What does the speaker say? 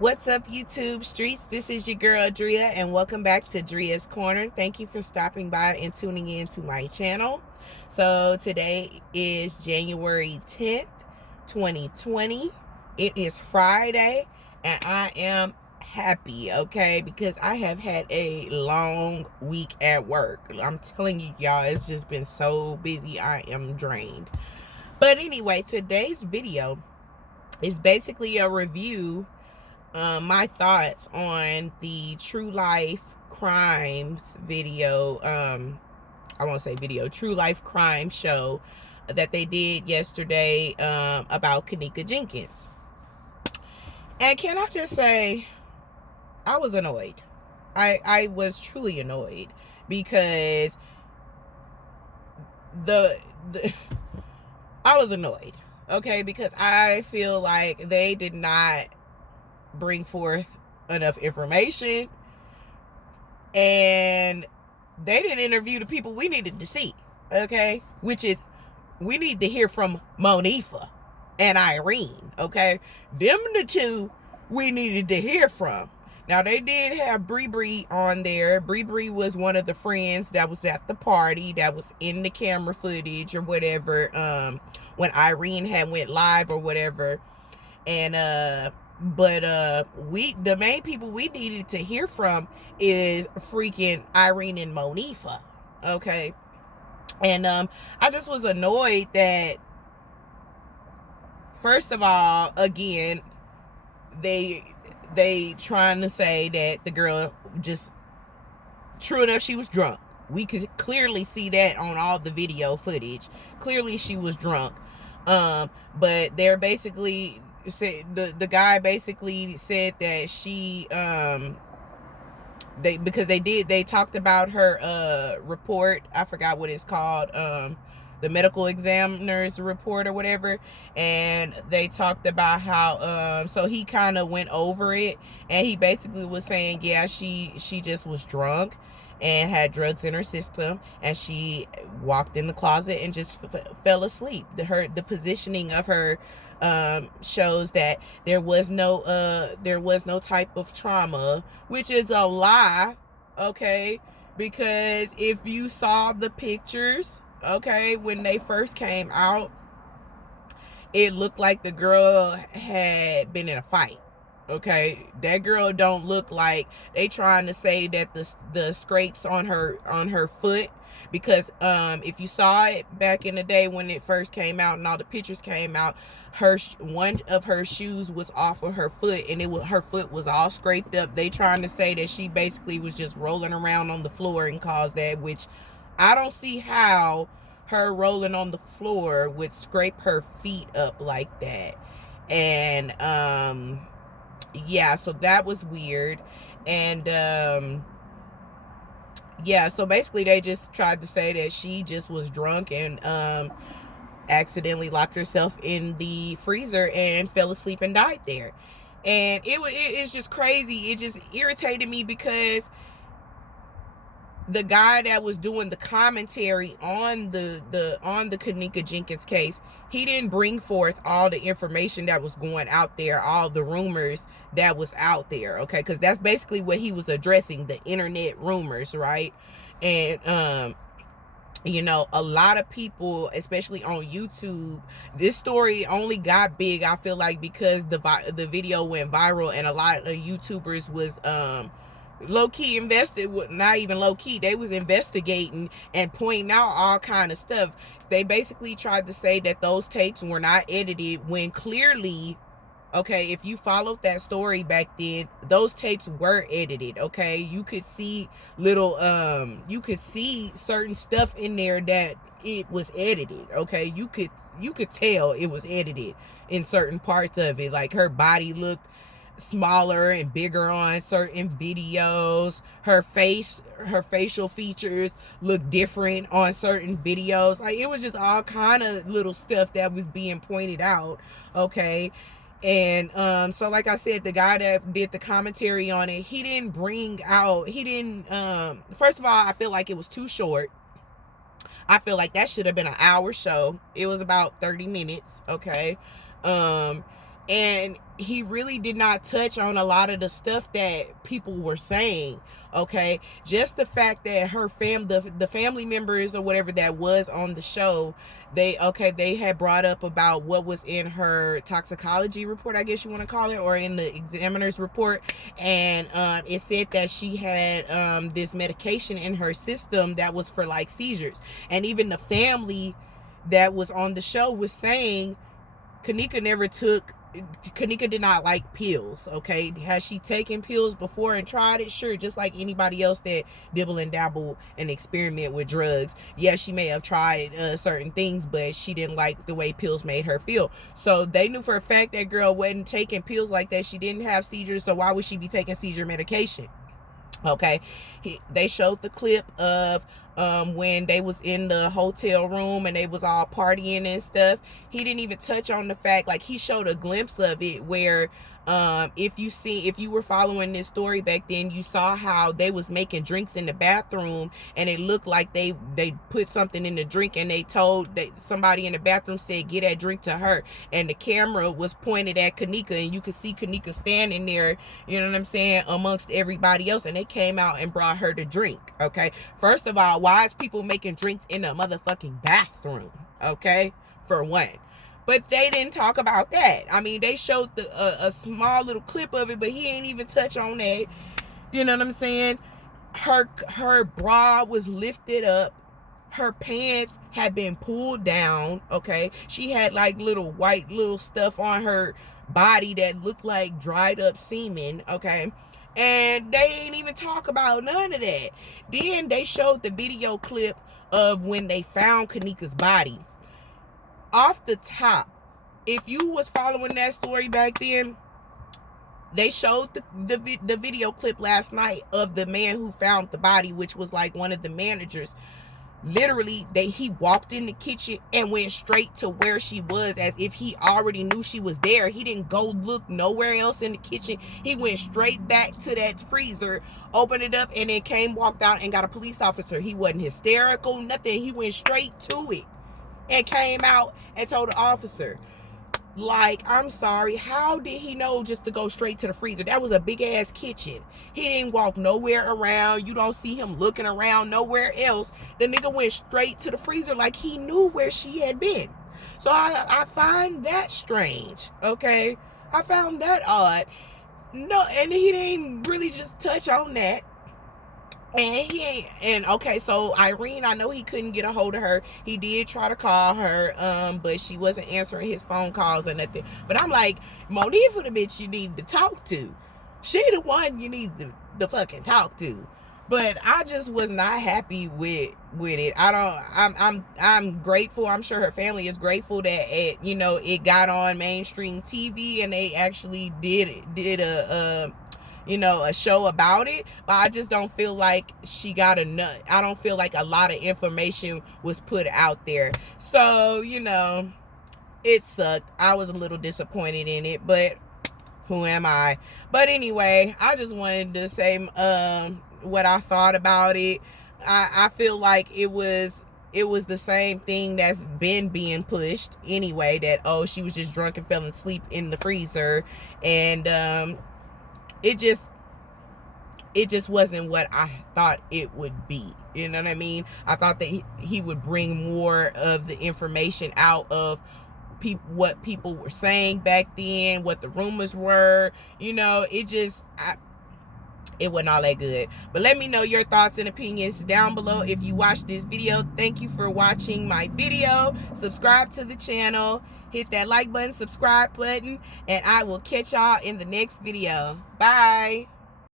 What's up, YouTube streets? This is your girl Drea, and welcome back to Drea's Corner. Thank you for stopping by and tuning in to my channel. So today is January 10th, 2020. It is Friday, and I am happy, okay, because I have had a long week at work. I'm telling you, y'all, it's just been so busy. I am drained. But anyway, today's video is basically a review, my thoughts on the true life crimes video. I won't say video, true life crime show that they did yesterday, about Kenneka Jenkins. And can I just say, I was annoyed. I was truly annoyed because the I was annoyed, okay, because I feel like they did not bring forth enough information, and they didn't interview the people we needed to see, okay, which is, we need to hear from Monifa and Irene, okay. Them the two we needed to hear from. Now, they did have Bree on there. Bree was one of the friends that was at the party, that was in the camera footage or whatever, when Irene had went live or whatever. And the main people we needed to hear from is freaking Irene and Monifa, okay. And I just was annoyed that, first of all, again, they trying to say that the girl just, true enough, she was drunk. We could clearly see that on all the video footage. Clearly she was drunk. But they're basically said, the guy basically said that she they talked about her report. I forgot what it's called, the medical examiner's report or whatever, and they talked about how so he kind of went over it, and he basically was saying, yeah, she just was drunk and had drugs in her system, and she walked in the closet and just fell asleep. The positioning of her shows that there was no type of trauma, which is a lie, okay, because if you saw the pictures, okay, when they first came out, it looked like the girl had been in a fight. Okay, that girl don't look like, they trying to say that the scrapes on her foot, because if you saw it back in the day when it first came out and all the pictures came out, one of her shoes was off of her foot, and her foot was all scraped up. They trying to say that she basically was just rolling around on the floor and caused that, which I don't see how her rolling on the floor would scrape her feet up like that. And yeah, so that was weird. And yeah, so basically they just tried to say that she just was drunk and accidentally locked herself in the freezer and fell asleep and died there. And it's just crazy. It just irritated me because the guy that was doing the commentary on the Kenneka Jenkins case, he didn't bring forth all the information that was going out there, all the rumors that was out there, okay, because that's basically what he was addressing, the internet rumors, right? And you know, a lot of people, especially on YouTube, this story only got big, I feel like, because the video went viral, and a lot of YouTubers was low-key invested, not even low-key, they was investigating and pointing out all kind of stuff. They basically tried to say that those tapes were not edited, when clearly, okay, if you followed that story back then, those tapes were edited, okay. You could see little you could see certain stuff in there that it was edited, okay. You could tell it was edited in certain parts of it, like her body looked smaller and bigger on certain videos, her facial features look different on certain videos. Like, it was just all kind of little stuff that was being pointed out, okay. And so like I said, the guy that did the commentary on it, he didn't first of all, I feel like it was too short. I feel like that should have been an hour show. It was about 30 minutes, okay. And he really did not touch on a lot of the stuff that people were saying. Okay, just the fact that her the family members or whatever that was on the show, they had brought up about what was in her toxicology report, I guess you want to call it, or in the examiner's report, and it said that she had this medication in her system that was for like seizures, and even the family that was on the show was saying Kenneka did not like pills. Okay, has she taken pills before and tried it? Sure, just like anybody else that dibble and dabble and experiment with drugs. Yeah, she may have tried certain things, but she didn't like the way pills made her feel. So they knew for a fact that girl wasn't taking pills like that. She didn't have seizures, so why would she be taking seizure medication? Okay, they showed the clip of when they was in the hotel room and they was all partying and stuff. He didn't even touch on the fact, like he showed a glimpse of it where if you were following this story back then, you saw how they was making drinks in the bathroom, and it looked like they put something in the drink, and they told that somebody in the bathroom said, get that drink to her, and the camera was pointed at Kenneka, and you could see Kenneka standing there, you know what I'm saying, amongst everybody else, and they came out and brought her the drink. Okay, first of all, why is people making drinks in a motherfucking bathroom? Okay, for one. But they didn't talk about that. I mean, they showed a small little clip of it, but he ain't even touch on that. You know what I'm saying? Her bra was lifted up. Her pants had been pulled down. Okay, she had like little white little stuff on her body that looked like dried up semen. Okay, and they ain't even talk about none of that. Then they showed the video clip of when they found Kenneka's body. Off the top, if you was following that story back then, they showed the video clip last night of the man who found the body, which was like one of the managers. Literally, he walked in the kitchen and went straight to where she was, as if he already knew she was there. He didn't go look nowhere else in the kitchen. He went straight back to that freezer, opened it up, and then walked out and got a police officer. He wasn't hysterical, nothing. He went straight to it and came out and told the officer. Like, I'm sorry, how did he know just to go straight to the freezer? That was a big ass kitchen. He didn't walk nowhere around. You don't see him looking around nowhere else. The nigga went straight to the freezer like he knew where she had been. So I find that strange. Okay, I found that odd. No, and he didn't really just touch on that. And okay, so Irene, I know he couldn't get a hold of her. He did try to call her, but she wasn't answering his phone calls or nothing. But I'm like, Monifa, the bitch you need to talk to. She the one you need to fucking talk to. But I just was not happy with it. I'm grateful. I'm sure her family is grateful that it got on mainstream TV and they actually did a show about it. But I just don't feel like she got enough. I don't feel like a lot of information was put out there. So, it sucked. I was a little disappointed in it, but who am I? But anyway, I just wanted to say what I thought about it. I feel like it was the same thing that's been being pushed anyway, that she was just drunk and fell asleep in the freezer, and it just wasn't what I thought it would be. You know what I mean? I thought that he would bring more of the information out of what people were saying back then, what the rumors were. It wasn't all that good. But let me know your thoughts and opinions down below. If you watched this video, thank you for watching my video. Subscribe to the channel. Hit that like button, subscribe button, and I will catch y'all in the next video. Bye.